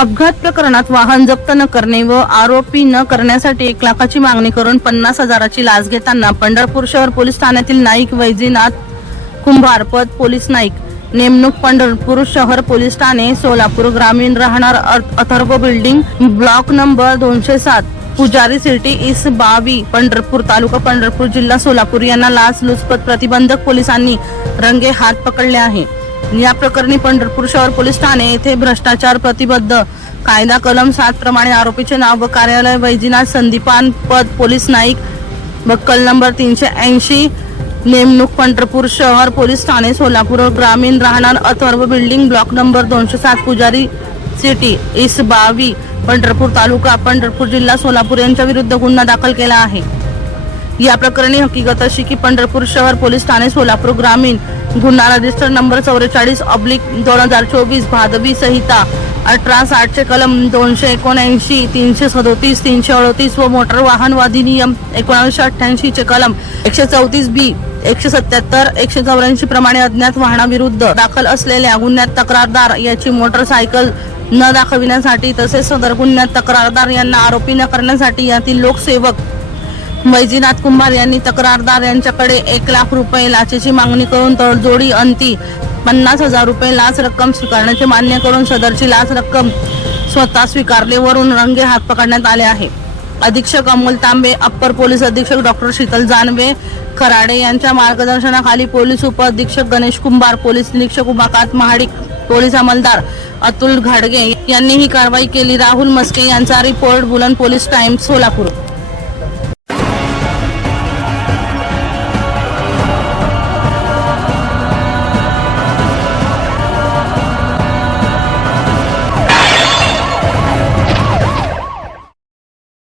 अपघात प्रकरणात वाहन जप्त न करणे व आरोपी न करण्यासाठी एक लाखाची मागणी करून पन्नास हजाराची लाच घेताना पंढरपूर शहर पोलीस ठाण्यातील नाईक वैजीनाथ कुंभार पद पोलीस नाईक नेमणूक पंढरपूर शहर पोलीस ठाणे सोलापूर ग्रामीण राहणार अथर्व बिल्डिंग ब्लॉक नंबर दोनशे सात पुजारी सिटी इस बावी पंढरपूर तालुका पंढरपूर जिल्हा सोलापूर यांना लाचलुचपत प्रतिबंधक पोलिसांनी रंगे हात पकडले आहे. या प्रकरणी पंढरपूर शहर पोलीस ठाणे येथे भ्रष्टाचार प्रतिबद्ध कायदा कलम सात प्रमाणे आरोपीचे नाव व कार्यालय वैजीनाथ संदीपान पद पोलीस नाईक बक्कल नंबर तीनशे ऐंशी नेमणूक पंढरपूर शहर पोलीस ठाणे सोलापूर ग्रामीण राहणार अथर्व बिल्डिंग ब्लॉक नंबर दोनशे सात पुजारी सिटी इस बावी पंढरपूर तालुका पंढरपूर जिल्हा सोलापूर यांच्या विरुद्ध गुन्हा दाखल केला आहे. या प्रकरणी हकीकत अशी की पंढरपूर शहर पोलीस ठाणे सोलापूर ग्रामीण गुन्हा रजिस्टर नंबर चौवेचाळीस ऑब्लिक दोन हजार चोवीस भादवी संहिता अठरा साठचे कलम दोनशे एकोणऐंशी तीनशे सदोतीस तीनशे अडोतीस व मोटर वाहन अधिनियम एकोणीसशे अठ्ठ्याऐंशी चे कलम एकशे चौतीस बी एकशे सत्याहत्तर एकशे चौऱ्याऐंशी प्रमाणे अज्ञात वाहनाविरुद्ध दाखल असलेल्या गुन्ह्यात तक्रारदार याची मोटरसायकल न दाखविण्यासाठी तसेच सदर गुन्ह्यात तक्रारदार यांना आरोपी न करण्यासाठी यातील लोकसेवक वैजीनाथ कुंभार यांनी तक्रारदार यांच्याकडे एक लाख रुपये लाचेची मागणी करून तडजोडी अंती. पन्नास हजार रुपये लाच रक्कम स्वीकारण्याचे मान्य करून सदरची लाच रक्कम स्वतः स्वीकारले. वरून रंगे हात पकडण्यात आले आहे. अधीक्षक अमोल तांबे अप्पर पोलीस अधीक्षक डॉक्टर शीतल जानवे खराडे यांच्या मार्गदर्शनाखाली पोलीस उप अधीक्षक गणेश कुंभार पोलीस निरीक्षक उमाकांत महाडिक पोलीस अंमलदार अतुल घाडगे यांनी ही कारवाई केली. राहुल मस्के यांचा रिपोर्ट बुलंद पोलीस टाइम्स सोलापूर.